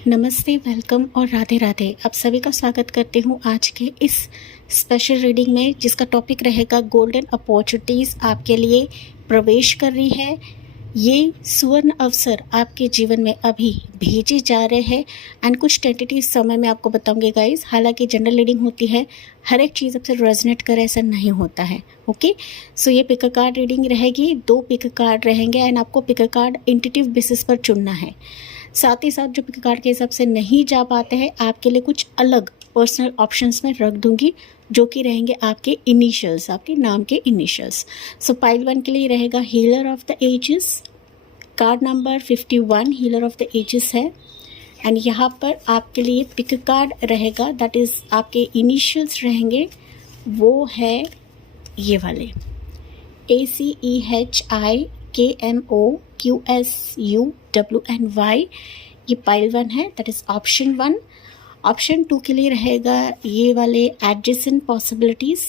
नमस्ते, वेलकम और राधे राधे। आप सभी का स्वागत करती हूँ आज के इस स्पेशल रीडिंग में, जिसका टॉपिक रहेगा गोल्डन अपॉर्चुनिटीज़ आपके लिए प्रवेश कर रही है। ये सुवर्ण अवसर आपके जीवन में अभी भेजे जा रहे हैं एंड कुछ टेंटेटिव समय में आपको बताऊंगी गाइस। हालांकि जनरल रीडिंग होती है, हर एक चीज़ आपसे रेजोनेट करे ऐसा नहीं होता है। ओके, सो ये पिक कार्ड रीडिंग रहेगी, 2 पिक कार्ड रहेंगे एंड आपको पिक कार्ड इंट्यूटिव बेसिस पर चुनना है। साथ ही साथ जो पिक कार्ड के हिसाब से नहीं जा पाते हैं, आपके लिए कुछ अलग पर्सनल ऑप्शंस में रख दूंगी, जो कि रहेंगे आपके इनिशियल्स, आपके नाम के इनिशियल्स। सो पाइल 1 के लिए रहेगा healer of the ages, card number 51 healer of the ages है। एंड यहाँ पर आपके लिए पिक कार्ड रहेगा, दैट इज़ आपके इनिशियल्स रहेंगे, वो है ये वाले ACHIKMOQSUWNY। ये पाइल 1 है, दैट इज़ ऑप्शन 1। ऑप्शन 2 के लिए रहेगा ये वाले adjacent possibilities,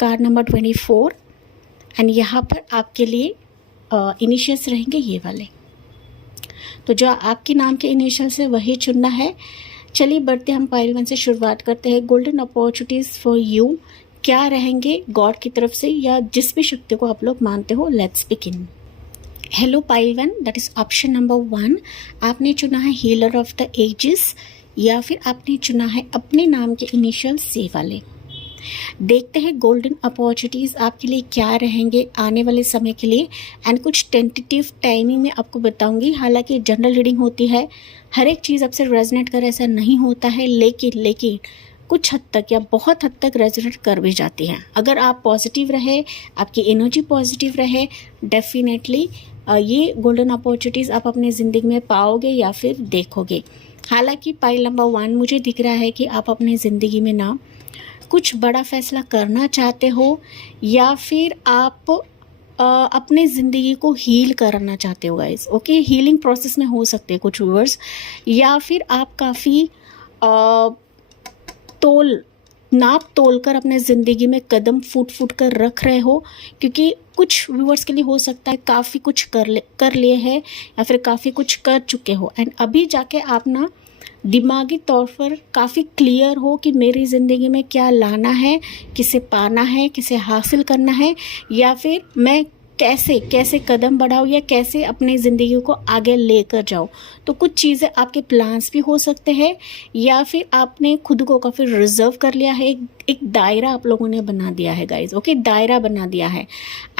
card number 24। And यहाँ पर आपके लिए इनिशियल्स रहेंगे ये वाले। तो जो आपके नाम के इनिशियल्स है वही चुनना है। चलिए बढ़ते हम पाइल 1 से शुरुआत करते हैं। गोल्डन अपॉर्चुनिटीज़ फॉर यू क्या रहेंगे गॉड की तरफ से, या जिस भी शक्ति को आप लोग मानते हो। Let's begin. Hello pile 1, that is option number 1। आपने चुना है हीलर ऑफ द एजेस, या फिर आपने चुना है अपने नाम के इनिशियल से वाले। देखते हैं गोल्डन अपॉर्चुनिटीज़ आपके लिए क्या रहेंगे आने वाले समय के लिए एंड कुछ टेंटेटिव टाइमिंग में आपको बताऊंगी। हालांकि जनरल रीडिंग होती है, हर एक चीज़ आपसे रेजोनेट करे ऐसा नहीं होता है, लेकिन कुछ हद तक या बहुत हद तक रेजोनेट कर भी जाती है। अगर आप पॉजिटिव रहे, आपकी एनर्जी पॉजिटिव रहे, डेफिनेटली ये गोल्डन अपॉर्चुनिटीज़ आप अपनी ज़िंदगी में पाओगे या फिर देखोगे। हालांकि पाइल नंबर 1 मुझे दिख रहा है कि आप अपनी ज़िंदगी में ना कुछ बड़ा फैसला करना चाहते हो, या फिर आप अपने ज़िंदगी को हील करना चाहते हो गाइस। ओके, हीलिंग प्रोसेस में हो सकते हैं कुछ व्यूअर्स, या फिर आप काफ़ी नाप तोल कर अपने ज़िंदगी में कदम फूट कर रख रहे हो, क्योंकि कुछ व्यूअर्स के लिए हो सकता है काफ़ी कुछ कर लिए हैं या फिर काफ़ी कुछ कर चुके हो एंड अभी जाके आप ना दिमागी तौर पर काफ़ी क्लियर हो कि मेरी ज़िंदगी में क्या लाना है, किसे पाना है, किसे हासिल करना है, या फिर मैं कैसे कदम बढ़ाऊँ या कैसे अपनी ज़िंदगी को आगे लेकर जाऊँ। तो कुछ चीज़ें आपके प्लान्स भी हो सकते हैं, या फिर आपने खुद को काफ़ी रिजर्व कर लिया है, एक दायरा आप लोगों ने बना दिया है गाइज। ओके, दायरा बना दिया है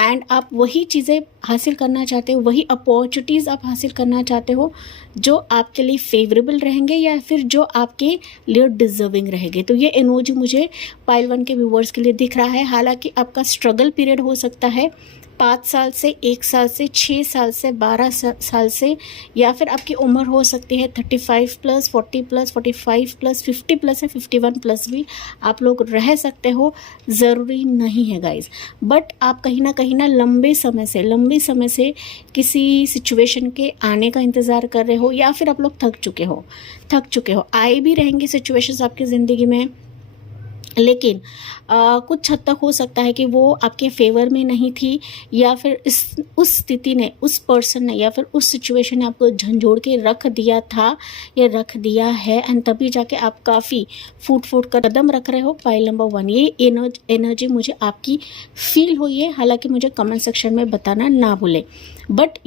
एंड आप वही चीज़ें हासिल करना चाहते हो, वही अपॉर्चुनिटीज़ आप हासिल करना चाहते हो जो आपके लिए फेवरेबल रहेंगे या फिर जो आपके लिए डिजर्विंग रहेंगे। तो ये एनर्जी मुझे पाइल 1 के व्यूवर्स के लिए दिख रहा है। हालांकि आपका स्ट्रगल पीरियड हो सकता है 5 साल से, 1 साल से, 6 साल से, 12 साल से, या फिर आपकी उम्र हो सकती है 35 प्लस, 40 प्लस, 45 प्लस, 50 प्लस है, 51 प्लस भी आप लोग रह सकते हो, ज़रूरी नहीं है गाइज। बट आप कहीं ना लंबे समय से किसी सिचुएशन के आने का इंतज़ार कर रहे हो, या फिर आप लोग थक चुके हो। आए भी रहेंगे सिचुएशंस आपकी ज़िंदगी में, लेकिन कुछ हद तक हो सकता है कि वो आपके फेवर में नहीं थी, या फिर उस स्थिति ने, उस पर्सन ने या फिर उस सिचुएशन ने आपको झंझोड़ के रख दिया था या रख दिया है एंड तभी जाके आप काफ़ी फूट कर कदम रख रहे हो। पाइल नंबर 1 ये एनर्जी मुझे आपकी फील हुई है। हालांकि मुझे कमेंट सेक्शन में बताना ना भूले, बट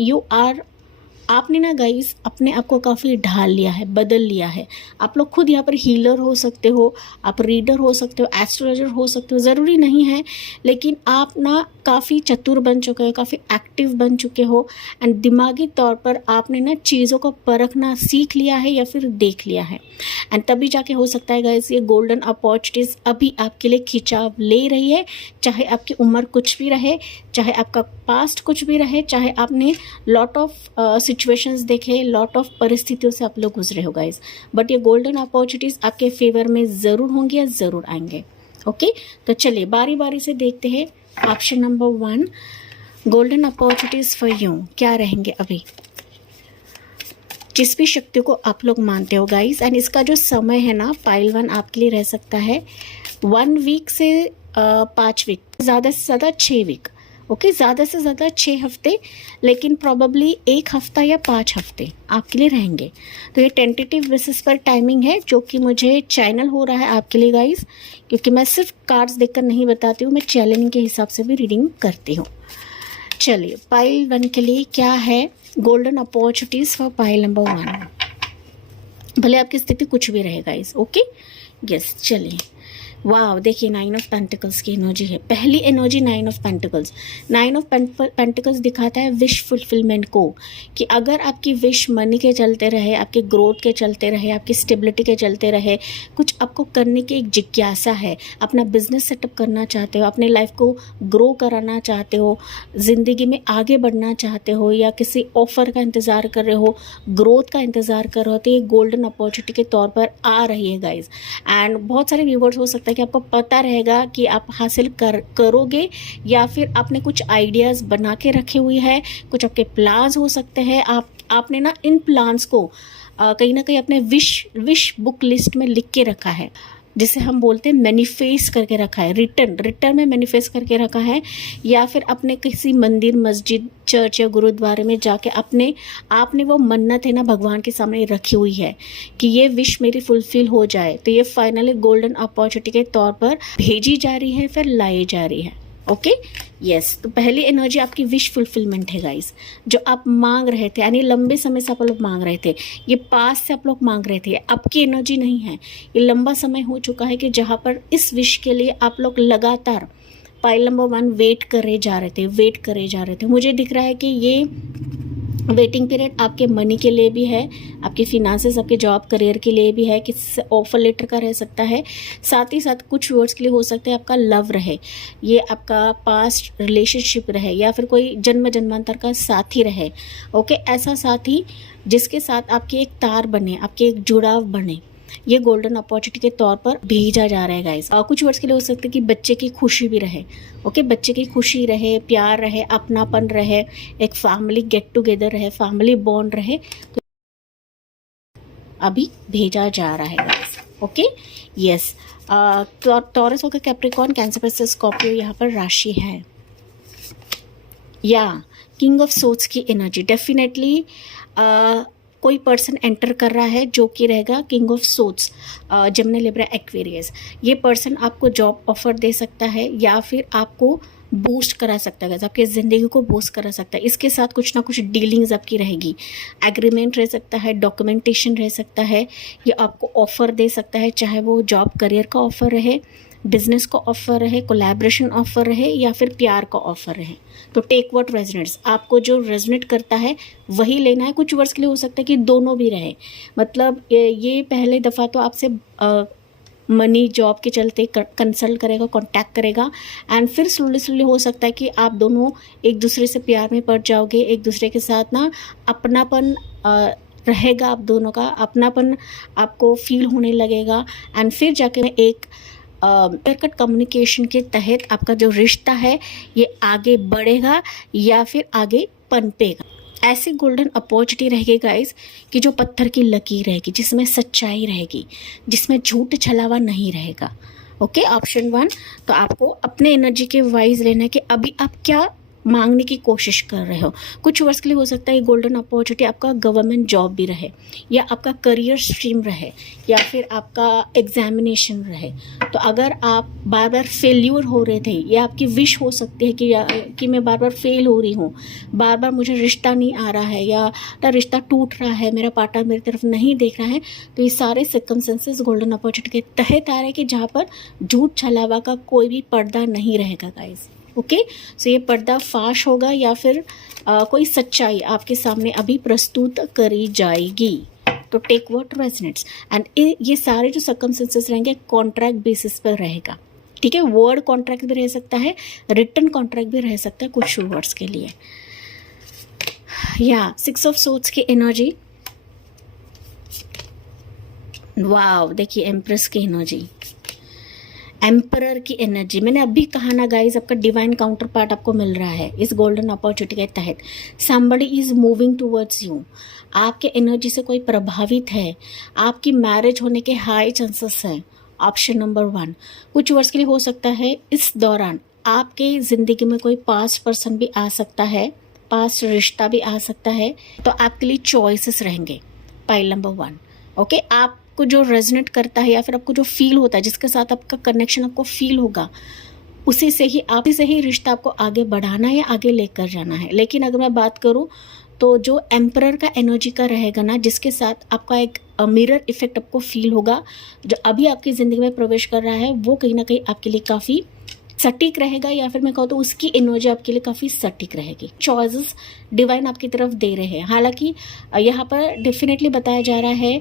आपने ना गाइस अपने आप को काफ़ी ढाल लिया है, बदल लिया है। आप लोग खुद यहाँ पर हीलर हो सकते हो, आप रीडर हो सकते हो, एस्ट्रोलॉजर हो सकते हो, ज़रूरी नहीं है, लेकिन आप ना काफ़ी चतुर बन चुके हो, काफ़ी एक्टिव बन चुके हो एंड दिमागी तौर पर आपने ना चीज़ों को परखना सीख लिया है या फिर देख लिया है एंड तभी जाके हो सकता है गाइस ये गोल्डन अपॉर्चुनिटीज़ अभी आपके लिए खिंचाव ले रही है। चाहे आपकी उम्र कुछ भी रहे, चाहे आपका पास्ट कुछ भी रहे, चाहे आपने लॉट ऑफ सिचुएशंस देखे, लॉट ऑफ परिस्थितियों से आप लोग गुजरे हो गाइस, बट ये गोल्डन अपॉर्चुनिटीज़ आपके फेवर में ज़रूर होंगी या ज़रूर आएंगे। ओके, तो चलिए बारी बारी से देखते हैं। Option number 1, golden opportunities for you क्या रहेंगे अभी, जिस भी शक्ति को आप लोग मानते हो गाइस। एंड इसका जो समय है ना पाइल 1 आपके लिए रह सकता है 1 वीक से 5 वीक, ज़्यादा से ज़्यादा 6 वीक। ओके, ज़्यादा से ज़्यादा 6 हफ्ते, लेकिन प्रॉबली 1 हफ्ता या 5 हफ्ते आपके लिए रहेंगे। तो ये टेंटेटिव बेसिस पर टाइमिंग है जो कि मुझे चैनल हो रहा है आपके लिए गाइस, क्योंकि मैं सिर्फ कार्ड्स देखकर नहीं बताती हूँ, मैं चैनलिंग के हिसाब से भी रीडिंग करती हूँ। चलिए पाइल 1 के लिए क्या है golden opportunities for pile number 1। भले आपकी स्थिति कुछ भी रहे गाइस, ओके यस। चलिए वाह, देखिए 9 ऑफ पेंटिकल्स की एनर्जी है। पहली energy 9 of pentacles. 9 of pentacles दिखाता है विश फुलफिलमेंट को, कि अगर आपकी विश मनी के चलते रहे, आपके ग्रोथ के चलते रहे, आपकी स्टेबिलिटी के चलते रहे, कुछ आपको करने की एक जिज्ञासा है, अपना बिजनेस सेटअप करना चाहते हो, अपने लाइफ को ग्रो कराना चाहते हो, ज़िंदगी में आगे बढ़ना चाहते हो, या किसी ऑफर का इंतज़ार कर रहे हो, ग्रोथ का इंतज़ार कर रहे हो, तो ये गोल्डन अपॉर्चुनिटी के तौर पर आ रही है गाइज। एंड बहुत सारे व्यूवर्स हो सकते हैं कि आपको पता रहेगा कि आप हासिल करोगे, या फिर आपने कुछ आइडियाज़ बना के रखे हुए हैं, कुछ आपके प्लान्स हो सकते हैं। आपने ना इन प्लान्स को कहीं ना कहीं अपने विश बुक लिस्ट में लिख के रखा है, जिसे हम बोलते हैं मैनिफेस्ट करके रखा है, रिटर्न में मैनिफेस्ट करके रखा है, या फिर अपने किसी मंदिर, मस्जिद, चर्च या गुरुद्वारे में जाके आपने वो मन्नत है ना भगवान के सामने रखी हुई है कि ये विश मेरी फुलफिल हो जाए, तो ये फाइनली गोल्डन अपॉर्चुनिटी के तौर पर भेजी जा रही है, फिर लाई जा रही है। ओके यस, तो पहली एनर्जी आपकी विश फुलफिलमेंट है गाइस, जो आप मांग रहे थे, यानी लंबे समय से आप लोग मांग रहे थे, ये पास से आप लोग मांग रहे थे, अब की एनर्जी नहीं है, ये लंबा समय हो चुका है कि जहाँ पर इस विश के लिए आप लोग लगातार पाइल नंबर 1 वेट करे जा रहे थे। मुझे दिख रहा है कि ये वेटिंग पीरियड आपके मनी के लिए भी है, आपके फिनांसेस, आपके जॉब करियर के लिए भी है, कि ऑफर लेटर का रह सकता है, साथ ही साथ कुछ वर्ड्स के लिए हो सकता है आपका लव रहे, ये आपका पास्ट रिलेशनशिप रहे, या फिर कोई जन्म जन्मांतर का साथी रहे। ओके, ऐसा साथी जिसके साथ आपकी एक तार बने, आपके एक जुड़ाव बने, ये गोल्डन अपॉर्चुनिटी के तौर पर भेजा जा रहा है गाइस। कुछ वर्ड्स के लिए हो सकता है कि बच्चे की खुशी भी रहे। ओके, बच्चे की खुशी रहे, प्यार रहे, अपनापन रहे, एक फैमिली गेट टुगेदर रहे, फैमिली बॉन्ड रहे, तो अभी भेजा जा रहा है गाइस। ओके यस, टॉरस होकर कैप्रिकॉर्न, कैंसर पर स्कॉर्पियो यहाँ पर राशि है, या किंग ऑफ सोर्ड्स की एनर्जी। डेफिनेटली कोई पर्सन एंटर कर रहा है जो कि रहेगा king of swords, Gemini, Libra, Aquarius. ये पर्सन आपको जॉब ऑफर दे सकता है, या फिर आपको बूस्ट करा सकता है, आपकी ज़िंदगी को बूस्ट करा सकता है। इसके साथ कुछ ना कुछ डीलिंग्स आपकी रहेगी, एग्रीमेंट रह सकता है, डॉक्यूमेंटेशन रह सकता है, ये आपको ऑफ़र दे सकता है, चाहे वो जॉब करियर का ऑफ़र रहे, बिजनेस का ऑफ़र रहे, कोलैबोरेशन ऑफ़र रहे, या फिर प्यार का ऑफ़र रहे। तो टेक व्हाट रेजोनेट्स, आपको जो रेजोनेट करता है वही लेना है। कुछ वर्ड्स के लिए हो सकता है कि दोनों भी रहे, मतलब ये पहले दफ़ा तो आपसे मनी जॉब के चलते कंसल्ट करेगा, कांटेक्ट करेगा, एंड फिर स्लोली हो सकता है कि आप दोनों एक दूसरे से प्यार में पड़ जाओगे, एक दूसरे के साथ ना अपनापन रहेगा, आप दोनों का अपनापन आपको फील होने लगेगा, एंड फिर जाके एक कट कम्युनिकेशन के तहत आपका जो रिश्ता है ये आगे बढ़ेगा या फिर आगे पनपेगा। ऐसी गोल्डन अपॉर्चुनिटी रहेगी गाइस कि जो पत्थर की लकीर रहेगी, जिसमें सच्चाई रहेगी, जिसमें झूठ छलावा नहीं रहेगा। Okay, option 1। तो आपको अपने एनर्जी के वाइज लेना है कि अभी आप क्या मांगने की कोशिश कर रहे हो। कुछ वर्ष के लिए हो सकता है गोल्डन अपॉर्चुनिटी आपका गवर्नमेंट जॉब भी रहे, या आपका करियर स्ट्रीम रहे, या फिर आपका एग्जामिनेशन रहे। तो अगर आप बार बार फेल्यूर हो रहे थे, या आपकी विश हो सकती है कि मैं बार बार फेल हो रही हूँ, बार बार मुझे रिश्ता नहीं आ रहा है, या रिश्ता टूट रहा है, मेरा पार्टनर मेरी तरफ नहीं देख रहा है, तो ये सारे सर्कमस्टेंसेस गोल्डन अपॉर्चुनिटी के तहत आ रहे हैं कि जहाँ पर झूठ छलावा का कोई भी पर्दा नहीं रहेगा गाइस। ओके, सो ये पर्दा फाश होगा, या फिर कोई सच्चाई आपके सामने अभी प्रस्तुत करी जाएगी। तो टेक व्हाट रेजोनेट्स, एंड ये सारे जो सर्कमस्टेंसेस रहेंगे कॉन्ट्रैक्ट बेसिस पर रहेगा। ठीक है, वर्ड कॉन्ट्रैक्ट भी रह सकता है, रिटन कॉन्ट्रैक्ट भी रह सकता है कुछ वर्ड्स के लिए। या 6 ऑफ सोर्ड्स की एनर्जी, वाव, देखिए एम्प्रेस की एनर्जी, एम्परर की एनर्जी। मैंने अभी कहा ना गाइज, आपका डिवाइन काउंटर पार्ट आपको मिल रहा है इस गोल्डन अपॉर्चुनिटी के तहत। Somebody is moving towards you, आपके एनर्जी से कोई प्रभावित है, आपकी मैरिज होने के हाई चांसेस हैं। Option number 1। कुछ वर्ष के लिए हो सकता है इस दौरान आपके ज़िंदगी में कोई पास्ट पर्सन भी आ सकता है, पास्ट रिश्ता भी आ सकता है। तो आपके लिए चॉइसेस रहेंगे। Pile number 1, okay. आपको जो रेजोनेट करता है या फिर आपको जो फील होता है, जिसके साथ आपका कनेक्शन आपको फील होगा, उसी से ही रिश्ता आपको आगे बढ़ाना है या आगे लेकर जाना है। लेकिन अगर मैं बात करूँ तो जो एम्परर का एनर्जी का रहेगा ना, जिसके साथ आपका एक मिरर इफेक्ट आपको फील होगा, जो अभी आपकी ज़िंदगी में प्रवेश कर रहा है, वो कहीं ना कहीं आपके लिए काफ़ी सटीक रहेगा, या फिर मैं कहूँ तो उसकी एनर्जी आपके लिए काफ़ी सटीक रहेगी। चॉइसेस डिवाइन आपकी तरफ दे रहे हैं। हालांकि यहाँ पर डेफिनेटली बताया जा रहा है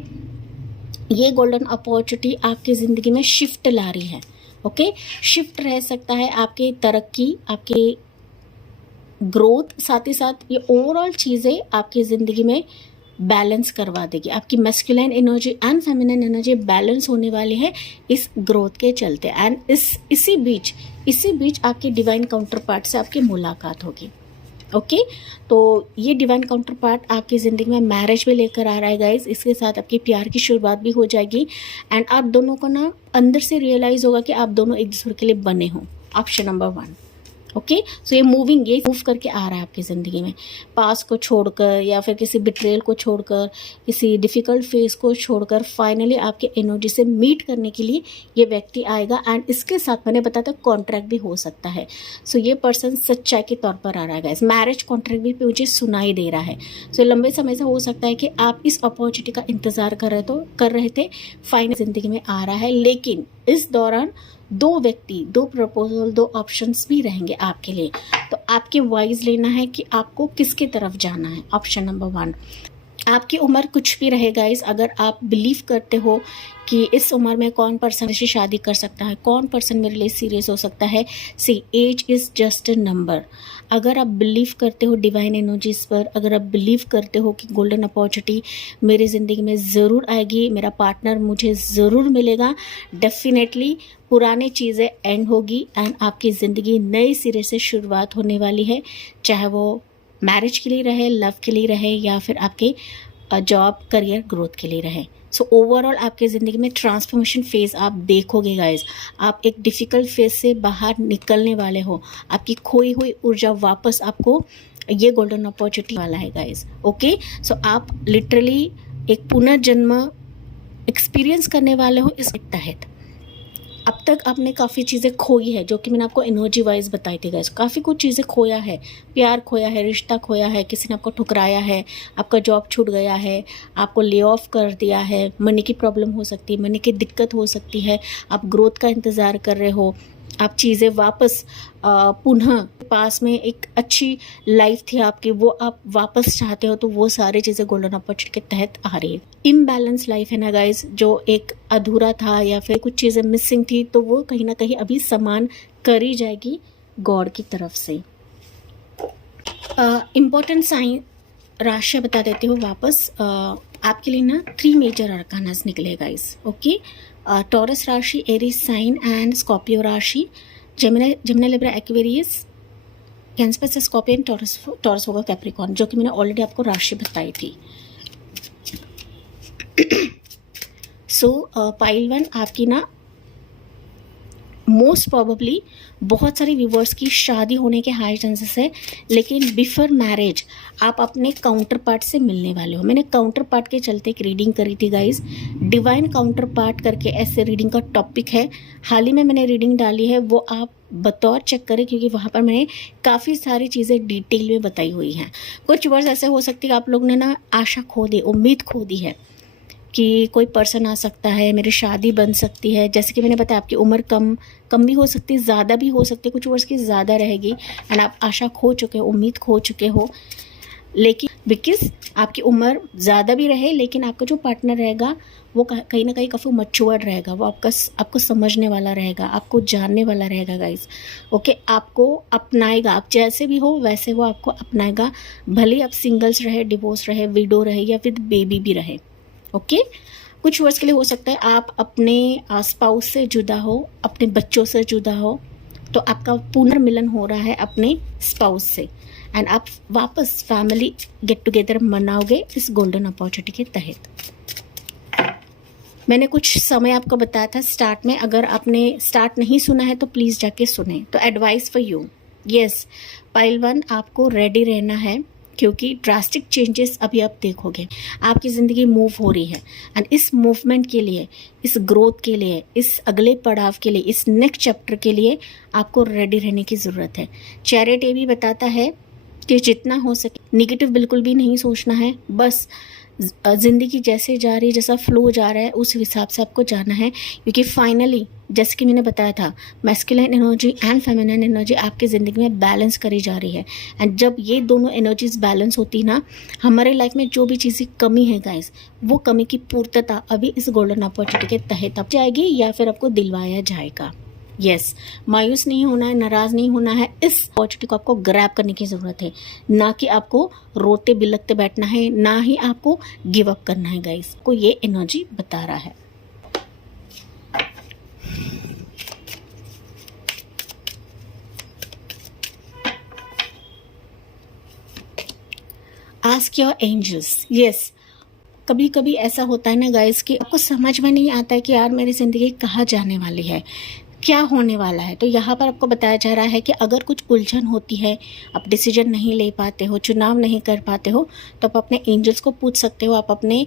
ये गोल्डन अपॉर्चुनिटी आपकी ज़िंदगी में शिफ्ट ला रही है, ओके। शिफ्ट रह सकता है आपके तरक्की, आपके ग्रोथ, साथ ही साथ ये ओवरऑल चीज़ें आपकी ज़िंदगी में बैलेंस करवा देगी। आपकी masculine energy and feminine energy balance होने वाली है इस ग्रोथ के चलते। एंड इसी बीच आपके डिवाइन काउंटर पार्ट से आपकी मुलाकात होगी, ओके। तो ये डिवाइन काउंटर पार्ट आपकी ज़िंदगी में मैरिज भी लेकर आ रहा है गाइज। इसके साथ आपकी प्यार की शुरुआत भी हो जाएगी एंड आप दोनों को ना अंदर से रियलाइज़ होगा कि आप दोनों एक दूसरे के लिए बने हो। Option number 1, okay. सो ये मूव करके आ रहा है आपकी ज़िंदगी में। पास को छोड़कर या फिर किसी बिट्रेयल को छोड़कर, किसी डिफ़िकल्ट फेस को छोड़कर फाइनली आपके एनर्जी से मीट करने के लिए ये व्यक्ति आएगा। एंड इसके साथ मैंने बताया था कॉन्ट्रैक्ट भी हो सकता है। सो ये पर्सन सच्चाई के तौर पर आ रहा है गाइस। मैरिज कॉन्ट्रैक्ट भी मुझे सुनाई दे रहा है। सो लंबे समय से हो सकता है कि आप इस अपॉर्चुनिटी का इंतज़ार कर रहे थे, फाइनल ज़िंदगी में आ रहा है। लेकिन इस दौरान 2 व्यक्ति, 2 प्रपोजल, 2 ऑप्शंस भी रहेंगे आपके लिए। तो आपके वाइज लेना है कि आपको किसकी तरफ जाना है। ऑप्शन नंबर 1, आपकी उम्र कुछ भी रहे गाइस। अगर आप बिलीव करते हो कि इस उम्र में कौन पर्सन से शादी कर सकता है, कौन पर्सन मेरे लिए सीरियस हो सकता है, see age is just a number. अगर आप बिलीव करते हो डिवाइन एनर्जीज़ पर, अगर आप बिलीव करते हो कि गोल्डन अपॉर्चुनिटी मेरी ज़िंदगी में ज़रूर आएगी, मेरा पार्टनर मुझे ज़रूर मिलेगा, डेफिनेटली पुरानी चीज़ें एंड होगी एंड आपकी ज़िंदगी नए सिरे से शुरुआत होने वाली है। चाहे वो मैरिज के लिए रहे, लव के लिए रहे, या फिर आपके जॉब करियर ग्रोथ के लिए रहे। सो ओवरऑल आपकी ज़िंदगी में ट्रांसफॉर्मेशन फेज़ आप देखोगे गाइज। आप एक डिफ़िकल्ट फेज़ से बाहर निकलने वाले हो। आपकी खोई हुई ऊर्जा वापस आपको ये गोल्डन अपॉर्चुनिटी वाला है गाइज, ओके। सो आप लिटरली एक पुनर्जन्म एक्सपीरियंस करने वाले हो इस तहत। अब तक आपने काफ़ी चीज़ें खोई है, जो कि मैंने आपको एनर्जी वाइज बताई थी गाइस। काफ़ी कुछ चीज़ें खोया है, प्यार खोया है, रिश्ता खोया है, किसी ने आपको ठुकराया है, आपका जॉब छूट गया है, आपको ले ऑफ कर दिया है, मनी की प्रॉब्लम हो सकती है, मनी की दिक्कत हो सकती है, आप ग्रोथ का इंतज़ार कर रहे हो, आप चीज़ें वापस पुनः पास में एक अच्छी लाइफ थी आपकी, वो आप वापस चाहते हो, तो वो सारी चीज़ें गोल्डन अपॉर्चुनिटी के तहत आ रही है। इम्बैलेंस लाइफ है ना गाइस, जो एक अधूरा था या फिर कुछ चीज़ें मिसिंग थी, तो वो कहीं ना कहीं अभी समान करी जाएगी गॉड की तरफ से। इम्पोर्टेंट साइन राशि बता देती हूँ वापस। आपके लिए ना 3 मेजर अरकानास निकले गाइस, ओके। टॉरस राशि, एरीज साइन एंड स्कॉर्पियो राशि, Gemini Libra Aquarius, cancer, scorpion, taurus होगा कैप्रिकॉर्न, जो कि मैंने ऑलरेडी आपको राशि बताई थी। सो पाइल 1 आपकी ना मोस्ट प्रोबेबली बहुत सारे व्यूवर्स की शादी होने के हाई चांसेस है, लेकिन बिफोर मैरिज आप अपने काउंटर पार्ट से मिलने वाले हो। मैंने काउंटर पार्ट के चलते एक रीडिंग करी थी गाइज, डिवाइन काउंटर पार्ट करके ऐसे रीडिंग का टॉपिक है। हाल ही में मैंने रीडिंग डाली है, वो आप बतौर चेक करें, क्योंकि वहाँ पर मैंने काफ़ी सारी चीज़ें डिटेल में बताई हुई हैं। कुछ वर्ड्स ऐसे हो सकती है आप लोग ने ना आशा खो दी, उम्मीद खो दी है कि कोई पर्सन आ सकता है, मेरी शादी बन सकती है। जैसे कि मैंने बताया आपकी उम्र कम भी हो सकती है, ज़्यादा भी हो सकती है, कुछ वर्ष की ज़्यादा रहेगी एंड आप आशा खो चुके हो, उम्मीद खो चुके हो। लेकिन बिकॉज आपकी उम्र ज़्यादा भी रहे, लेकिन आपका जो पार्टनर रहेगा वो कहीं ना कहीं काफ़ी मैच्योर्ड रहेगा, वो आपको समझने वाला रहेगा, आपको जानने वाला रहेगा गाइस, ओके। आपको अपनाएगा, आप जैसे भी हो वैसे वो आपको अपनाएगा, भले आप सिंगल्स रहे, डिवोर्स रहे, विडो रहे या फिर बेबी भी रहे, ओके। कुछ वर्ष के लिए हो सकता है आप अपने स्पाउस से जुदा हो, अपने बच्चों से जुदा हो, तो आपका पुनर्मिलन हो रहा है अपने स्पाउस से एंड आप वापस फैमिली गेट टुगेदर मनाओगे इस गोल्डन अपॉर्चुनिटी के तहत। मैंने कुछ समय आपको बताया था स्टार्ट में, अगर आपने स्टार्ट नहीं सुना है तो प्लीज़ जाके सुने। तो advice for you, yes pile 1 आपको रेडी रहना है, क्योंकि ड्रास्टिक चेंजेस अभी आप देखोगे, आपकी ज़िंदगी मूव हो रही है एंड इस मूवमेंट के लिए, इस ग्रोथ के लिए, इस अगले पड़ाव के लिए, इस नेक्स्ट चैप्टर के लिए आपको रेडी रहने की ज़रूरत है। चैरिट ये भी बताता है कि जितना हो सके निगेटिव बिल्कुल भी नहीं सोचना है, बस ज़िंदगी जैसे जा रही है, जैसा फ्लो जा रहा है उस हिसाब से आपको जाना है, क्योंकि फाइनली जैसे कि मैंने बताया था masculine energy and feminine energy आपकी ज़िंदगी में बैलेंस करी जा रही है। एंड जब ये दोनों एनर्जीज बैलेंस होती ना, हमारे लाइफ में जो भी चीज़ें कमी है गाइस, वो कमी की पूर्तता अभी इस गोल्डन अपॉर्चुनिटी के तहत आप जाएगी या फिर आपको दिलवाया जाएगा। यस, मायूस नहीं होना है, नाराज़ नहीं होना है, इस अपॉर्चुनिटी को आपको ग्रैब करने की ज़रूरत है, ना कि आपको रोते बिलखते बैठना है, ना ही आपको गिव अप करना है गाइस, को ये एनर्जी बता रहा है। Ask your angels. यस, कभी कभी ऐसा होता है ना गाइस कि आपको समझ में नहीं आता है कि यार मेरी ज़िंदगी कहाँ जाने वाली है, क्या होने वाला है। तो यहाँ पर आपको बताया जा रहा है कि अगर कुछ उलझन होती है, आप डिसीजन नहीं ले पाते हो, चुनाव नहीं कर पाते हो, तो आप अपने एंजल्स को पूछ सकते हो, आप अपने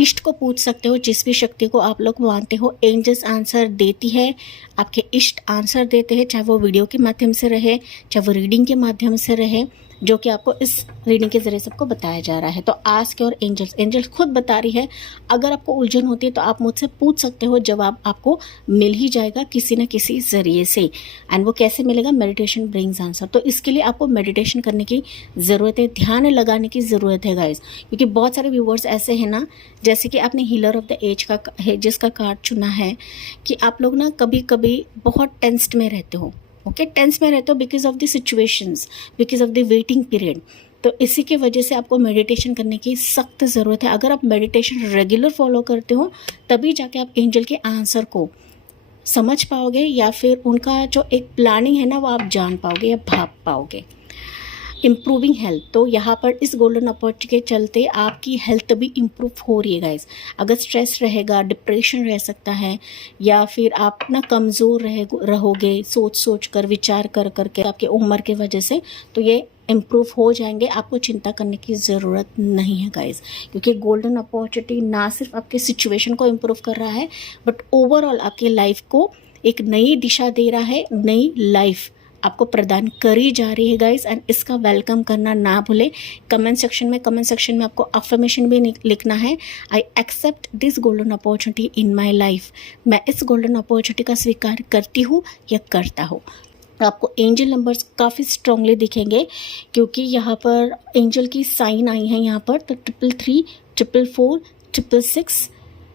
इष्ट को पूछ सकते हो, जिस भी शक्ति को आप लोग मानते हो। एंजल्स आंसर देती है, आपके इष्ट आंसर देते हैं, चाहे वो वीडियो के माध्यम से रहे, चाहे वो रीडिंग के माध्यम से रहे, जो कि आपको इस रीडिंग के ज़रिए सबको बताया जा रहा है। तो आस्क और एंजल्स खुद बता रही है, अगर आपको उलझन होती है तो आप मुझसे पूछ सकते हो, जवाब आपको मिल ही जाएगा किसी न किसी ज़रिए से। एंड वो कैसे मिलेगा? Meditation brings answer. तो इसके लिए आपको मेडिटेशन करने की ज़रूरत है, ध्यान लगाने की ज़रूरत है गाइज, क्योंकि बहुत सारे व्यूवर्स ऐसे हैं ना, जैसे कि आपने हीलर ऑफ द एज का जिसका कार्ड चुना है, कि आप लोग ना कभी कभी बहुत टेंस्ड में रहते हो, ओके टेंस में रहते हो because of the situations, because of the waiting period. तो इसी की वजह से आपको मेडिटेशन करने की सख्त ज़रूरत है। अगर आप मेडिटेशन रेगुलर फॉलो करते हो तभी जाके आप एंजल के आंसर को समझ पाओगे, या फिर उनका जो एक प्लानिंग है ना वो आप जान पाओगे या भाप पाओगे। इम्प्रूविंग हेल्थ, तो यहाँ पर इस गोल्डन अपॉर्चुनिटी के चलते आपकी हेल्थ भी इम्प्रूव हो रही है गाइज। अगर स्ट्रेस रहेगा, डिप्रेशन रह सकता है, या फिर आप ना कमज़ोर रहोगे सोच कर, विचार कर करके आपकी उम्र की वजह से, तो ये इम्प्रूव हो जाएंगे। आपको चिंता करने की ज़रूरत नहीं है गाइज, क्योंकि गोल्डन अपॉर्चुनिटी ना सिर्फ आपके सिचुएशन को इम्प्रूव कर रहा है, बट ओवरऑल आपकी लाइफ को एक नई दिशा दे रहा है, नई लाइफ आपको प्रदान करी जा रही है गाइस। एंड इसका वेलकम करना ना भूले। कमेंट सेक्शन में आपको अफर्मेशन भी लिखना है, I accept this golden opportunity in my life. मैं इस गोल्डन अपॉर्चुनिटी का स्वीकार करती हूँ या करता हूँ। आपको एंजल नंबर्स काफ़ी स्ट्रांगली दिखेंगे, क्योंकि यहाँ पर एंजल की साइन आई है यहाँ पर। तो 333, 444, 666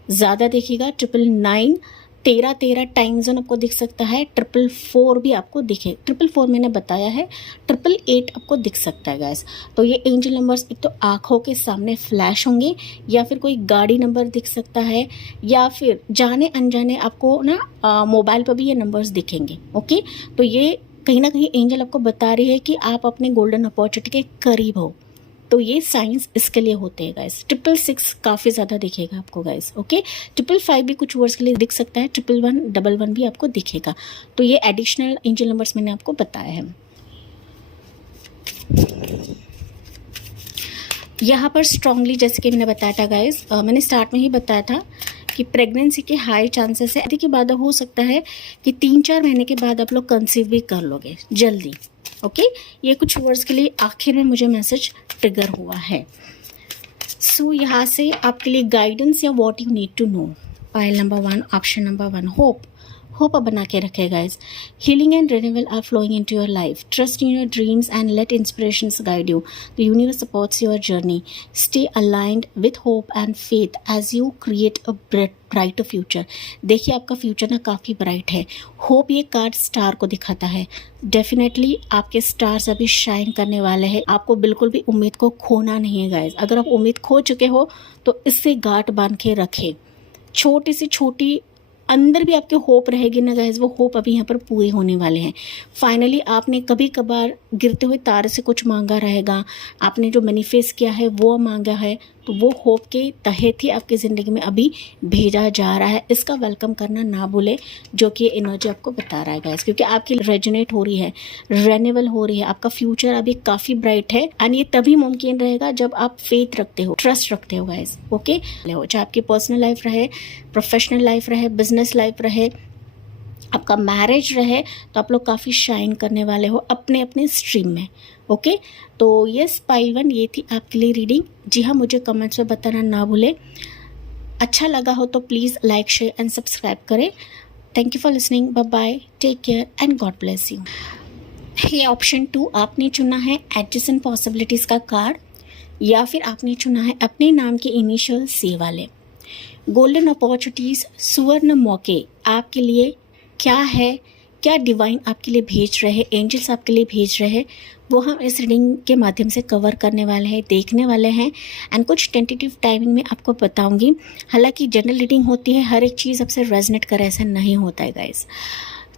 ज़्यादा देखिएगा, 999, 13 टाइम जोन आपको दिख सकता है। 444 भी आपको दिखे, 444 मैंने बताया है, 888 आपको दिख सकता है गैस। तो ये एंजल नंबर्स एक तो आँखों के सामने फ्लैश होंगे, या फिर कोई गाड़ी नंबर दिख सकता है, या फिर जाने अनजाने आपको ना मोबाइल पर भी ये नंबर्स दिखेंगे। ओके, तो ये कहीं ना कहीं एंजल आपको बता रही है कि आप अपने गोल्डन अपॉर्चुनिटी के करीब हो। तो ये साइंस इसके लिए होते हैं गाइस। 666 काफ़ी ज़्यादा दिखेगा आपको गाइस। ओके, 555 भी कुछ वर्ड्स के लिए दिख सकता है, 111, 11 भी आपको दिखेगा। तो ये एडिशनल एंजल नंबर्स मैंने आपको बताया है। यहाँ पर स्ट्रांगली जैसे कि मैंने बताया था गाइस, मैंने स्टार्ट में ही बताया था कि प्रेगनेंसी के हाई चांसेस है। के बाद हो सकता है कि 3-4 महीने के बाद आप लोग कंसीव भी कर लोगे जल्दी। ओके, ये कुछ वर्ड्स के लिए आखिर में मुझे मैसेज ट्रिगर हुआ है। सो यहाँ से आपके लिए गाइडेंस या what you need to know. Pile number 1, option number 1, hope आप बना के रखे guys. Healing and renewal are flowing into your life. Trust in your dreams and let inspirations guide you. The universe supports your journey. Stay aligned with hope and faith as you create a brighter future. देखिए आपका future ना काफ़ी bright है। Hope ये card star को दिखाता है। Definitely आपके स्टार्स अभी शाइन करने वाले हैं। आपको बिल्कुल भी उम्मीद को खोना नहीं है गाइज। अगर आप उम्मीद खो चुके हो तो इससे गांठ बांध के रखें। छोटी सी छोटी अंदर भी आपके होप रहेगी ना गाइज, वो होप अभी यहाँ पर पूरे होने वाले हैं। फाइनली आपने कभी कभार गिरते हुए तारे से कुछ मांगा रहेगा, आपने जो मैनिफेस्ट किया है वो मांगा है, तो वो होप के तहत ही आपकी ज़िंदगी में अभी भेजा जा रहा है। इसका वेलकम करना ना भूले, जो कि एनर्जी आपको बता रहा है गाइस, क्योंकि आपकी रेजोनेट हो रही है, रेन्यूअल हो रही है। आपका फ्यूचर अभी काफ़ी ब्राइट है एंड ये तभी मुमकिन रहेगा जब आप फेथ रखते हो, ट्रस्ट रखते हो गाइस। ओके, चाहे आपकी पर्सनल लाइफ रहे, प्रोफेशनल लाइफ रहे, बिजनेस लाइफ रहे, आपका मैरिज रहे, तो आप लोग काफ़ी शाइन करने वाले हो अपने अपने स्ट्रीम में। ओके, तो यस पाइल 1 ये थी आपके लिए रीडिंग। जी हाँ, मुझे कमेंट्स में बताना ना भूले। अच्छा लगा हो तो please like, share and subscribe करें। Thank you for listening, bye bye, take care and God bless you. ये ऑप्शन 2 आपने चुना है एडजेसेंट पॉसिबिलिटीज़ का कार्ड, या फिर आपने चुना है अपने नाम के इनिशियल सी वाले। गोल्डन अपॉर्चुनिटीज़, सुवर्ण मौके आपके लिए क्या है, क्या डिवाइन आपके लिए भेज रहे हैं, एंजल्स आपके लिए भेज रहे हैं, वो हम इस रीडिंग के माध्यम से कवर करने वाले हैं, देखने वाले हैं एंड कुछ टेंटेटिव टाइमिंग में आपको बताऊंगी। हालांकि जनरल रीडिंग होती है, हर एक चीज़ आपसे रेजनेट करे ऐसा नहीं होता है गाइस।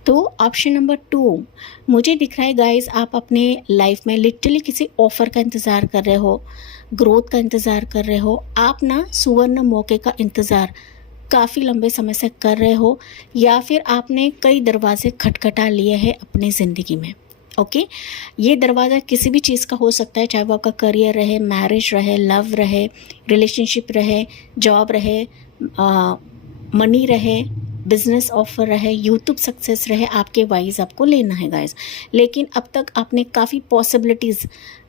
तो ऑप्शन नंबर 2 मुझे दिख रहा है गाइस, आप अपने लाइफ में लिटरली किसी ऑफर का इंतज़ार कर रहे हो, ग्रोथ का इंतज़ार कर रहे हो। आप ना सुवर्ण मौके का इंतज़ार काफ़ी लंबे समय से कर रहे हो, या फिर आपने कई दरवाजे खटखटा लिए हैं अपनी ज़िंदगी में। ओके, ये दरवाज़ा किसी भी चीज़ का हो सकता है, चाहे वो आपका करियर रहे, मैरिज रहे, लव रहे, रिलेशनशिप रहे, जॉब रहे, मनी रहे, बिजनेस ऑफर रहे, यूट्यूब सक्सेस रहे, आपके वाइज आपको लेना है गाइस। लेकिन अब तक आपने काफ़ी पॉसिबिलिटीज़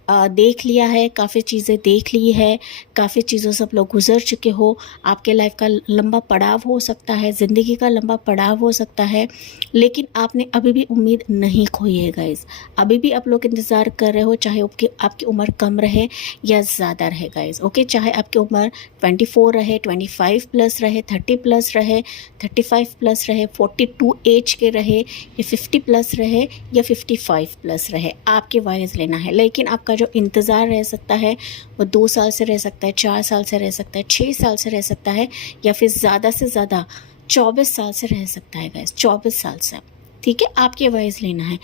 देख लिया है, काफ़ी चीज़ें देख ली है, काफ़ी चीज़ों से आप लोग गुजर चुके हो। आपके लाइफ का लंबा पड़ाव हो सकता है, ज़िंदगी का लंबा पड़ाव हो सकता है, लेकिन आपने अभी भी उम्मीद नहीं खोई है गाइस। अभी भी आप लोग इंतज़ार कर रहे हो, चाहे आपकी उम्र कम रहे या ज़्यादा रहे गाइस। ओके, चाहे आपकी उम्र 24 रहे, 25 प्लस रहे, 30 प्लस रहे, 35 प्लस रहे, 42 एज के रहे, या 50 प्लस रहे, या 55 प्लस रहे, आपके वाइज लेना है। लेकिन आपका जो इंतज़ार रह सकता है वो 2 साल से रह सकता है, 4 साल से रह सकता है, 6 साल से रह सकता है, या फिर ज़्यादा से ज़्यादा 24 साल से रह सकता है गाइस, 24 साल से। ठीक है, आपके वाइज लेना है,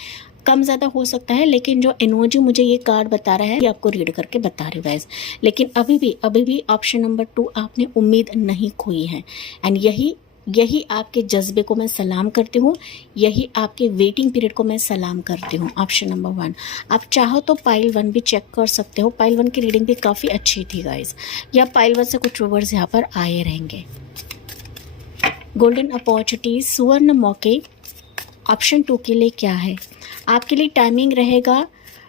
कम ज़्यादा हो सकता है, लेकिन जो एनर्जी मुझे ये कार्ड बता रहा है ये आपको रीड करके बता रही गाइस। लेकिन अभी भी ऑप्शन नंबर 2 आपने उम्मीद नहीं खोई है एंड यही आपके जज्बे को मैं सलाम करती हूँ, यही आपके वेटिंग पीरियड को मैं सलाम करती हूँ। ऑप्शन नंबर 1 आप चाहो तो पाइल 1 भी चेक कर सकते हो, पाइल 1 की रीडिंग भी काफ़ी अच्छी थी गाइस, या पाइल 1 से कुछ रिवर्स यहाँ पर आए रहेंगे। गोल्डन अपॉर्चुनिटीज, सुवर्ण मौके ऑप्शन 2 के लिए क्या है? आपके लिए टाइमिंग रहेगा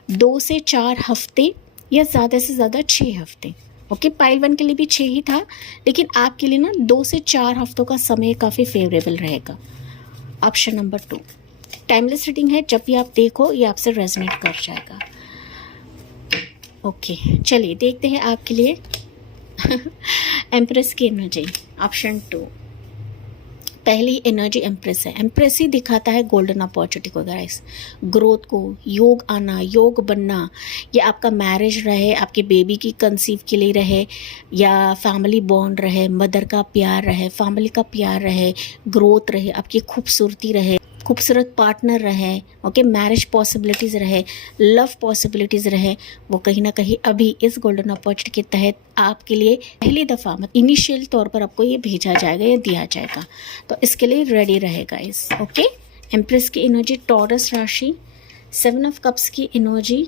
2 से 4 हफ्ते, या ज़्यादा से ज़्यादा 6 हफ्ते। ओके, पाइल 1 के लिए भी 6 ही था, लेकिन आपके लिए ना 2 से 4 हफ्तों का समय काफ़ी फेवरेबल रहेगा। ऑप्शन नंबर 2 टाइमलेस रीडिंग है, जब भी आप देखो ये आपसे रेजोनेट कर जाएगा। ओके, चलिए देखते हैं आपके लिए एम्प्रेस की एनर्जी। ऑप्शन 2 पहली एनर्जी एम्प्रेस है। एम्प्रेस ही दिखाता है गोल्डन अपॉर्चुनिटी को गाइस, ग्रोथ को, योग आना, योग बनना। ये आपका मैरिज रहे, आपके बेबी की कंसीव के लिए रहे, या फैमिली बॉन्ड रहे, मदर का प्यार रहे, फैमिली का प्यार रहे, ग्रोथ रहे, आपकी खूबसूरती रहे, खूबसूरत पार्टनर रहे, ओके, मैरिज पॉसिबिलिटीज़ रहे, लव पॉसिबिलिटीज़ रहे, वो कहीं ना कहीं अभी इस गोल्डन अपॉर्चुनिटी के तहत आपके लिए पहली दफ़ा इनिशियल तौर पर आपको ये भेजा जाएगा या दिया जाएगा, तो इसके लिए रेडी रहेगा इस। ओके, एम्प्रेस की एनर्जी, टॉरस राशि, 7 ऑफ कप्स की एनर्जी,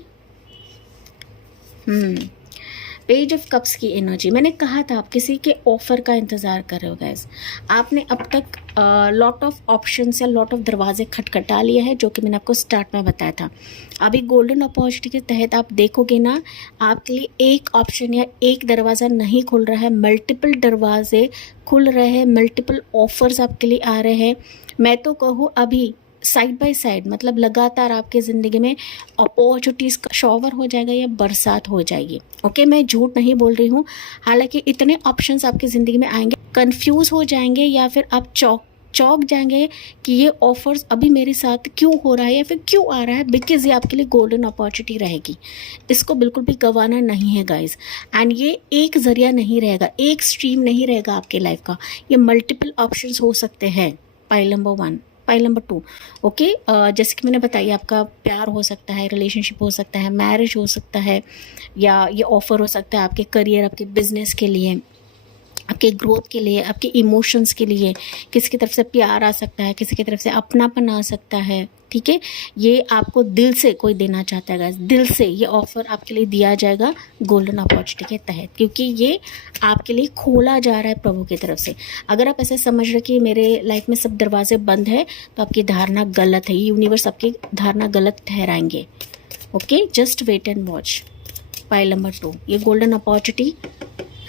पेज ऑफ कप्स की एनर्जी। मैंने कहा था आप किसी के ऑफर का इंतज़ार कर रहे हो गाइस। आपने अब तक लॉट ऑफ ऑप्शंस या लॉट ऑफ दरवाजे खटखटा लिए हैं, जो कि मैंने आपको स्टार्ट में बताया था। अभी गोल्डन अपॉर्चुनिटी के तहत आप देखोगे ना, आपके लिए एक ऑप्शन या एक दरवाज़ा नहीं खुल रहा है, मल्टीपल दरवाजे खुल रहे हैं, मल्टीपल ऑफर्स आपके लिए आ रहे हैं। मैं तो कहूँ अभी साइड बाय साइड, मतलब लगातार आपके ज़िंदगी में अपॉर्चुनिटीज़ का शॉवर हो जाएगा या बरसात हो जाएगी। ओके, मैं झूठ नहीं बोल रही हूँ। हालांकि इतने ऑप्शंस आपकी ज़िंदगी में आएंगे, कंफ्यूज हो जाएंगे, या फिर आप चौक जाएंगे कि ये ऑफर्स अभी मेरे साथ क्यों हो रहा है या फिर क्यों आ रहा है, बिकॉज ये आपके लिए गोल्डन अपॉर्चुनिटी रहेगी। इसको बिल्कुल भी गंवाना नहीं है गाइज। एंड ये एक ज़रिया नहीं रहेगा, एक स्ट्रीम नहीं रहेगा आपके लाइफ का, ये मल्टीपल ऑप्शंस हो सकते हैं। Pile number 1 pile number 2, okay. जैसे कि मैंने बताया, आपका प्यार हो सकता है, रिलेशनशिप हो सकता है, मैरिज हो सकता है, या ये ऑफ़र हो सकता है आपके करियर, आपके बिजनेस के लिए, आपके ग्रोथ के लिए, आपके इमोशंस के लिए। किसी की तरफ से प्यार आ सकता है, किसी की तरफ से अपनापन आ सकता है, ठीक है। ये आपको दिल से कोई देना चाहता है गाइस, दिल से ये ऑफ़र आपके लिए दिया जाएगा गोल्डन अपॉर्चुनिटी के तहत, क्योंकि ये आपके लिए खोला जा रहा है प्रभु की तरफ से। अगर आप ऐसे समझ रहे कि मेरे लाइफ में सब दरवाजे बंद है, तो आपकी धारणा गलत है। यूनिवर्स आपकी धारणा गलत ठहराएंगे, okay. Just wait and watch. Pile number 2, ये गोल्डन अपॉर्चुनिटी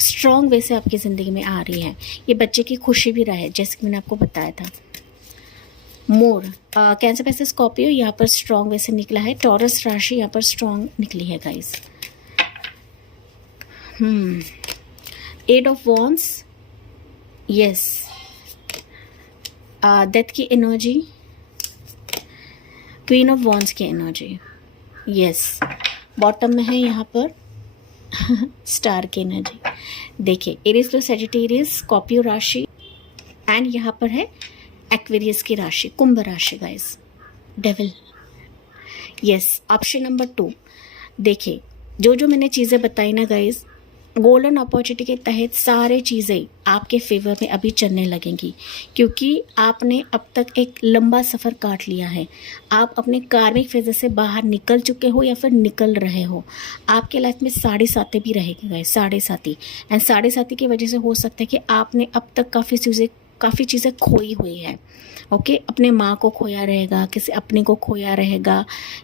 स्ट्रॉन्ग वे से आपकी ज़िंदगी में आ रही है। ये बच्चे की खुशी भी रहा है, जैसे कि मैंने आपको बताया था। मोर, कैंसर पैसे स्कॉर्पियो यहाँ पर स्ट्रॉन्ग वे से निकला है। टॉरस राशि यहाँ पर स्ट्रॉन्ग निकली है guys. Eight of wands, yes. Death की एनर्जी, क्वीन ऑफ वॉन्ड्स की एनर्जी, यस। बॉटम में है यहाँ पर स्टार की एनर्जी। देखिए, एरीज टू सैजिटेरियस, स्कॉर्पियो राशि, एंड यहाँ पर है एक्वेरियस की राशि, कुंभ राशि guys. Devil, yes. Option number 2, देखिए जो जो मैंने चीज़ें बताई ना गाइस, गोल्डन अपॉर्चुनिटी के तहत सारे चीज़ें आपके फेवर में अभी चलने लगेंगी, क्योंकि आपने अब तक एक लंबा सफ़र काट लिया है। आप अपने कार्मिक फेज से बाहर निकल चुके हो या फिर निकल रहे हो। आपके लाइफ में साढ़े साथी भी रहेगी गाइस, साढ़े साथी। एंड साढ़े साथी की वजह से हो सकता है कि आपने अब तक काफ़ी चीज़ें खोई हुई है, ओके। अपने माँ को खोया रहेगा, किसी अपने को खोया रहेगा,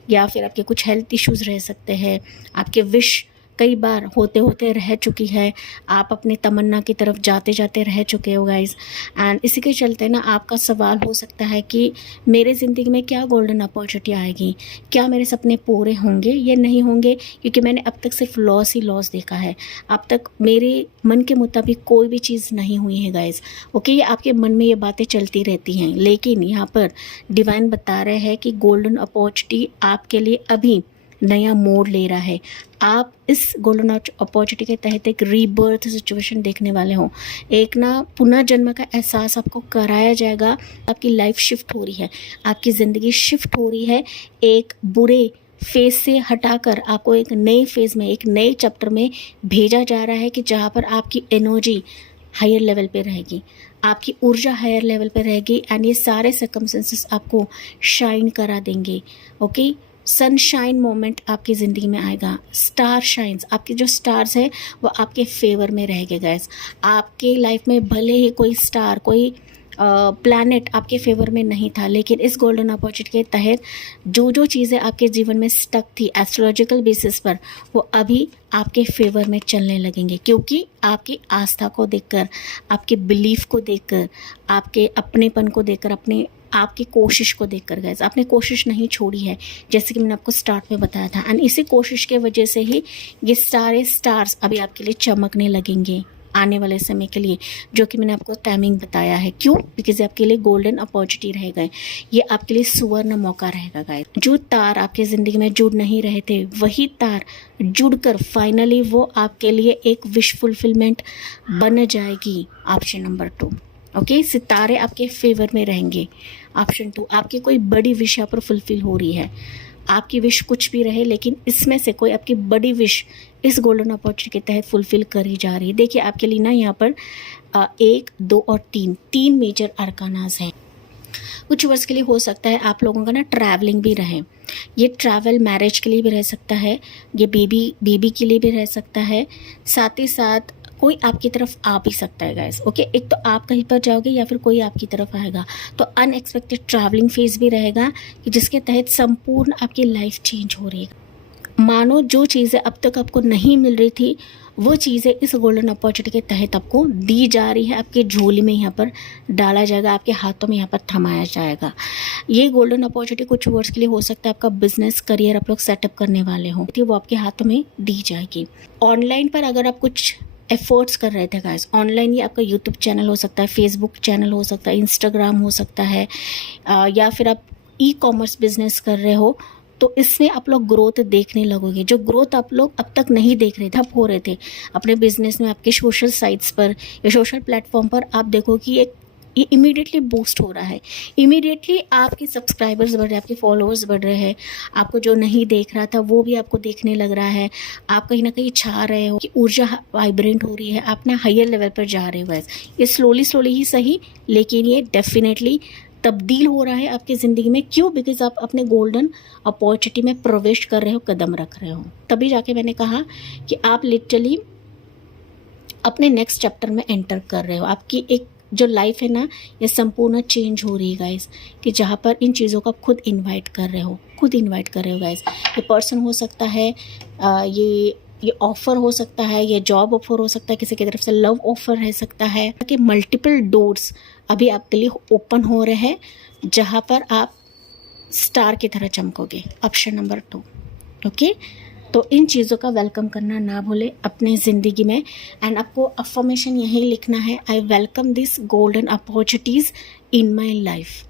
या फिर आपके कुछ हेल्थ इश्यूज़ रह सकते हैं। आपके विश कई बार होते होते रह चुकी है, आप अपनी तमन्ना की तरफ जाते जाते रह चुके हो गाइस। एंड इसी के चलते ना आपका सवाल हो सकता है कि मेरे ज़िंदगी में क्या गोल्डन अपॉर्चुनिटी आएगी, क्या मेरे सपने पूरे होंगे या नहीं होंगे, क्योंकि मैंने अब तक सिर्फ लॉस ही लॉस देखा है। अब तक मेरे मन के मुताबिक कोई भी चीज़ नहीं हुई है गाइस, ओके। ये आपके मन में ये बातें चलती रहती हैं, लेकिन यहाँ पर डिवाइन बता रहे हैं कि गोल्डन अपॉर्चुनिटी आपके लिए अभी नया मोड़ ले रहा है। आप इस गोल्डन अपॉर्चुनिटी के तहत एक रीबर्थ सिचुएशन देखने वाले हो। एक ना पुनर्जन्म का एहसास आपको कराया जाएगा। आपकी लाइफ शिफ्ट हो रही है, आपकी ज़िंदगी शिफ्ट हो रही है। एक बुरे फेज से हटाकर आपको एक नए फेज में, एक नए चैप्टर में भेजा जा रहा है, कि जहाँ पर आपकी एनर्जी हायर लेवल पे रहेगी, आपकी ऊर्जा हायर लेवल पे रहेगी। एंड ये सारे सर्कमस्टेंसेस आपको शाइन करा देंगे, ओके। सनशाइन मोमेंट आपकी ज़िंदगी में आएगा। स्टार शाइन्स, आपके जो स्टार्स है वो आपके फेवर में रहेंगे गाइस। आपके लाइफ में भले ही कोई स्टार, कोई प्लैनेट आपके फेवर में नहीं था, लेकिन इस गोल्डन अपॉर्चुनिटी के तहत जो जो चीज़ें आपके जीवन में स्टक थी एस्ट्रोलॉजिकल बेसिस पर, वो अभी आपके फेवर में चलने लगेंगे, क्योंकि आपकी आस्था को देखकर, आपके बिलीफ को देखकर, आपके अपनेपन को देखकर, आपकी कोशिश को देखकर गाइस। आपने कोशिश नहीं छोड़ी है, जैसे कि मैंने आपको स्टार्ट में बताया था। एंड इसी कोशिश के वजह से ही ये सारे स्टार्स अभी आपके लिए चमकने लगेंगे आने वाले समय के लिए, जो कि मैंने आपको टाइमिंग बताया है। क्यों? बिकॉज ये आपके लिए गोल्डन अपॉर्चुनिटी रहेगा, ये आपके लिए सुवर्ण मौका रहेगा गाइस। जो तार आपकी ज़िंदगी में जुड़ नहीं रहे थे, वही तार जुड़कर फाइनली वो आपके लिए एक विश फुलफिलमेंट बन जाएगी। Option number 2, okay. सितारे आपके फेवर में रहेंगे। ऑप्शन 2, आपकी कोई बड़ी विश यहाँ पर फुलफिल हो रही है। आपकी विश कुछ भी रहे, लेकिन इसमें से कोई आपकी बड़ी विश इस गोल्डन अपॉर्चुनिटी के तहत फुलफिल करी जा रही है। देखिए, आपके लिए ना यहाँ पर 1, 2 और 3 मेजर आर्कानास हैं। कुछ वर्ष के लिए हो सकता है आप लोगों का ना ट्रैवलिंग भी रहे। ये ट्रैवल मैरिज के लिए भी रह सकता है, ये बेबी के लिए भी रह सकता है, साथ ही साथ कोई आपकी तरफ आ भी सकता है गाइस, ओके। एक तो आप कहीं पर जाओगे या फिर कोई आपकी तरफ आएगा, तो अनएक्सपेक्टेड ट्रैवलिंग फेज भी रहेगा, कि जिसके तहत संपूर्ण आपकी लाइफ चेंज हो रही है। मानो जो चीज़ें अब तक आपको नहीं मिल रही थी, वो चीज़ें इस गोल्डन अपॉर्चुनिटी के तहत आपको दी जा रही है। आपके झोली में यहाँ पर डाला जाएगा, आपके हाथों में यहाँ पर थमाया जाएगा। ये गोल्डन अपॉर्चुनिटी कुछ वर्ष के लिए हो सकता है आपका बिजनेस करियर आप लोग सेटअप करने वाले हो, वो आपके हाथों में दी जाएगी। ऑनलाइन पर अगर आप कुछ एफर्ट्स कर रहे थे गाइस, ऑनलाइन ये आपका यूट्यूब चैनल हो सकता है, फेसबुक चैनल हो सकता है, इंस्टाग्राम हो सकता है, या फिर आप ई-कॉमर्स बिजनेस कर रहे हो, तो इसमें आप लोग ग्रोथ देखने लगोगे। जो ग्रोथ आप लोग अब तक नहीं देख रहे थे, ठप हो रहे थे अपने बिजनेस में, आपके सोशल साइट्स पर या सोशल प्लेटफॉर्म पर, आप देखो कि एक ये इमीडिएटली बूस्ट हो रहा है, इमीडिएटली आपके सब्सक्राइबर्स बढ़ रहे हैं, आपके फॉलोअर्स बढ़ रहे हैं, आपको जो नहीं देख रहा था वो भी आपको देखने लग रहा है, आप कहीं ना कहीं छा रहे हो कि ऊर्जा वाइब्रेंट हो रही है, आप ना हायर लेवल पर जा रहे हो गाइस। ये स्लोली स्लोली ही सही, लेकिन ये डेफिनेटली तब्दील हो रहा है आपकी ज़िंदगी में। क्यों? बिकॉज आप अपने गोल्डन अपॉर्चुनिटी में प्रवेश कर रहे हो, कदम रख रहे हो। तभी जाके मैंने कहा कि आप लिटरली अपने नेक्स्ट चैप्टर में एंटर कर रहे हो। आपकी एक जो लाइफ है ना, ये संपूर्ण चेंज हो रही है गाइस, कि जहाँ पर इन चीज़ों को आप खुद इनवाइट कर रहे हो, खुद इनवाइट कर रहे हो गाइस। ये पर्सन हो सकता है, ये ऑफ़र हो सकता है, ये जॉब ऑफ़र हो सकता है, किसी की तरफ से लव ऑफ़र रह सकता है, कि मल्टीपल डोर्स अभी आपके लिए ओपन हो रहे हैं, जहाँ पर आप स्टार की तरह चमकोगे। Option number 2। ओके, तो इन चीज़ों का वेलकम करना ना भूले अपने ज़िंदगी में। एंड आपको अफर्मेशन यही लिखना है, I welcome this golden opportunities in my life.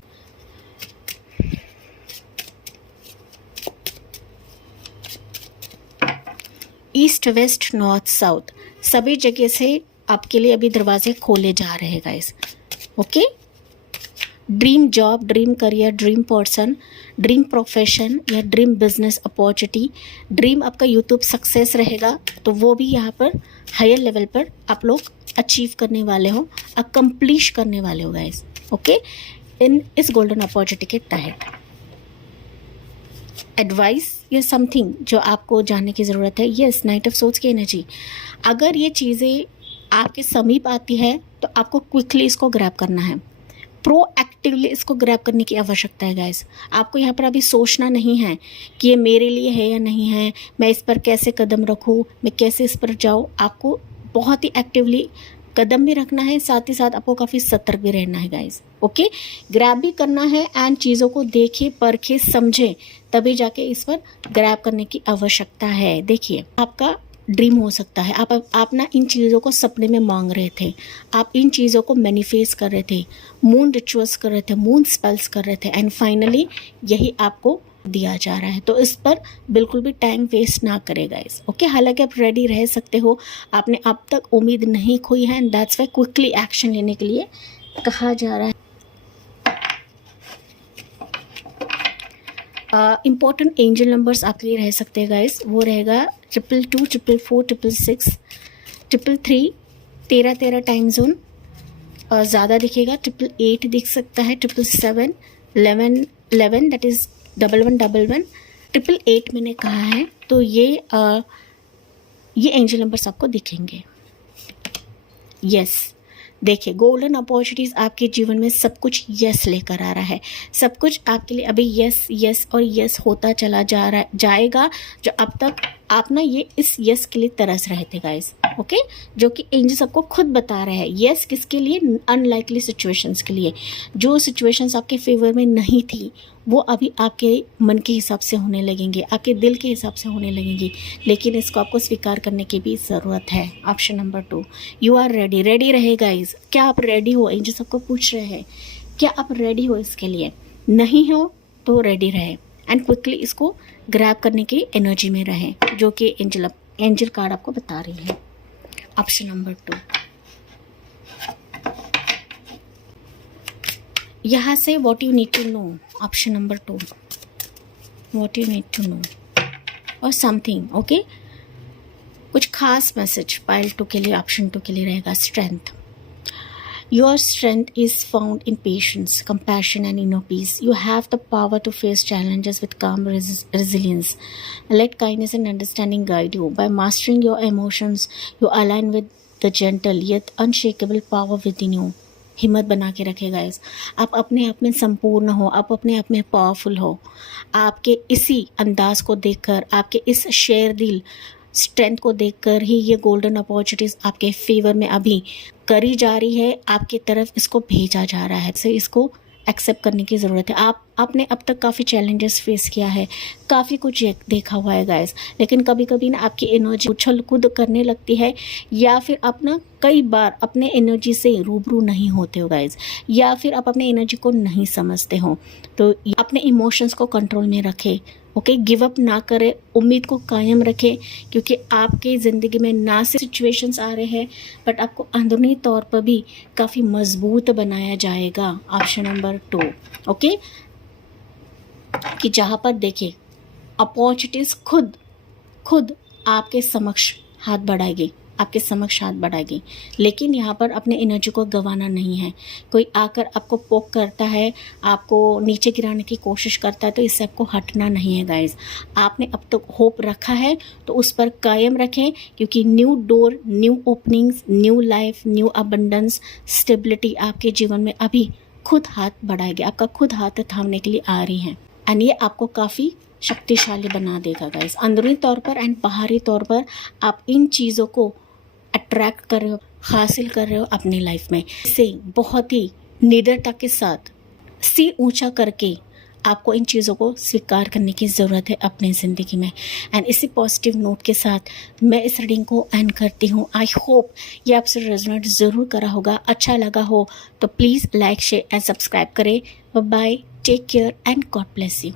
East, west, north, south, सभी जगह से आपके लिए अभी दरवाजे खोले जा रहे हैं guys. Okay, dream job, dream career, dream person, dream profession या ड्रीम बिजनेस अपॉर्चुनिटी, ड्रीम आपका यूट्यूब सक्सेस रहेगा तो वो भी यहाँ पर हायर लेवल पर आप लोग अचीव करने वाले हो, अकम्प्लिश करने वाले हो गाइस। ओके, इस गोल्डन अपॉर्चुनिटी के तहत एडवाइस या समथिंग जो आपको जानने की ज़रूरत है। यस, नाइट ऑफ सोल्स की एनर्जी, अगर ये चीज़ें आपके समीप आती है तो आपको क्विकली इसको ग्रैब करना है, प्रोएक्टिवली इसको ग्रैब करने की आवश्यकता है गाइस। आपको यहाँ पर अभी सोचना नहीं है कि ये मेरे लिए है या नहीं है, मैं इस पर कैसे कदम रखूँ, मैं कैसे इस पर जाऊँ। आपको बहुत ही एक्टिवली कदम भी रखना है, साथ ही साथ आपको काफ़ी सतर्क भी रहना है गाइस। ओके, ग्रैब भी करना है एंड चीज़ों को देखे, परखे, समझे, तभी जाके इस पर ग्रैब करने की आवश्यकता है। देखिए, आपका ड्रीम हो सकता है, आप ना इन चीज़ों को सपने में मांग रहे थे, आप इन चीज़ों को मैनिफेस्ट कर रहे थे, मून रिचुअल्स कर रहे थे, मून स्पेल्स कर रहे थे, एंड फाइनली यही आपको दिया जा रहा है। तो इस पर बिल्कुल भी टाइम वेस्ट ना करें गाइस। ओके, हालांकि आप रेडी रह सकते हो, आपने अब तक उम्मीद नहीं खोई है, and that's why quickly action लेने के लिए कहा जा रहा है। इम्पॉर्टेंट एंजल नंबर्स आपके लिए रह सकते हैं गाइस, वो रहेगा 222, 444, 666, 333, 13 टाइम जोन ज़्यादा दिखेगा, 888 दिख सकता है, 777, 11 दैट इज़ 1111, 888 मैंने कहा है। तो ये एंजल नंबर्स आपको दिखेंगे। यस, देखिए, गोल्डन अपॉर्चुनिटीज़ आपके जीवन में सब कुछ यस लेकर आ रहा है, सब कुछ आपके लिए अभी यस यस और यस होता चला जाएगा, जो अब तक आप ना ये इस यस के लिए तरस रहे थे गाइस। ओके, जो कि एंजल सबको खुद बता रहे हैं। यस किसके लिए? अनलाइकली सिचुएशंस के लिए। जो सिचुएशंस आपके फेवर में नहीं थी वो अभी आपके मन के हिसाब से होने लगेंगे, आपके दिल के हिसाब से होने लगेंगी, लेकिन इसको आपको स्वीकार करने की भी ज़रूरत है। Option number 2, you are ready. Ready रहे गाइस। क्या आप रेडी हो? एंजल सबको पूछ रहे हैं, क्या आप रेडी हो इसके लिए? नहीं हो तो रेडी रहे एंड क्विकली इसको ग्रैब करने की एनर्जी में रहें, जो कि एंजल कार्ड आपको बता रही है। ऑप्शन नंबर 2, यहाँ से what you need to know. Option number 2, what you need to know और समथिंग। ओके, कुछ खास मैसेज पाइल 2 के लिए, ऑप्शन 2 के लिए रहेगा strength. Your strength is found in patience, compassion, and inner peace. You have the power to face challenges with calm resilience. Let kindness and understanding guide you. By mastering your emotions, you align with the gentle yet unshakable power within you. हिम्मत बना के रखे guys. आप अपने आप में संपूर्ण हो, आप अपने आप में पावरफुल हो। आपके इसी अंदाज को देखकर, आपके इस शेर दिल स्ट्रेंथ को देखकर ही ये गोल्डन अपॉर्चुनिटीज़ आपके फेवर में अभी करी जा रही है, आपकी तरफ इसको भेजा जा रहा है। इसको एक्सेप्ट करने की ज़रूरत है। आप आपने अब तक काफ़ी चैलेंजेस फेस किया है, काफ़ी कुछ देखा हुआ है गाइस, लेकिन कभी कभी ना आपकी एनर्जी उछल कूद करने लगती है, या फिर आप ना कई बार अपने एनर्जी से रूबरू नहीं होते हो गाइस, या फिर आप अपने एनर्जी को नहीं समझते हो। तो अपने इमोशंस को कंट्रोल में रखें, ओके, गिव अप ना करें, उम्मीद को कायम रखें, क्योंकि आपकी ज़िंदगी में ना सिर्फ सिचुएशंस आ रहे हैं बट आपको अंदरूनी तौर पर भी काफ़ी मजबूत बनाया जाएगा। ऑप्शन नंबर 2, ओके, कि जहाँ पर देखिए अपॉर्चुनिटीज़ खुद आपके समक्ष हाथ बढ़ाएगी, आपके समक्ष हाथ बढ़ाएगी, लेकिन यहाँ पर अपने एनर्जी को गंवाना नहीं है। कोई आकर आपको पोक करता है, आपको नीचे गिराने की कोशिश करता है, तो इससे आपको हटना नहीं है गाइज। आपने अब तक होप रखा है तो उस पर कायम रखें, क्योंकि new door, new openings, new life, new abundance, stability आपके जीवन में अभी खुद हाथ बढ़ाएगी, आपका खुद हाथ थामने के लिए आ रही है। एंड ये आपको काफ़ी शक्तिशाली बना देगा गाइस, अंदरूनी तौर पर एंड बाहरी तौर पर। आप इन चीज़ों को अट्रैक्ट कर रहे हो, हासिल कर रहे हो अपनी लाइफ में। इसे बहुत ही निडरता के साथ सिर ऊंचा करके आपको इन चीज़ों को स्वीकार करने की ज़रूरत है अपनी ज़िंदगी में। एंड इसी पॉजिटिव नोट के साथ मैं इस रीडिंग को एंड करती हूँ। आई होप ये आपसे रेजोनेट ज़रूर करा होगा, अच्छा लगा हो तो please like, share and subscribe करें। Bye bye, take care and God bless you.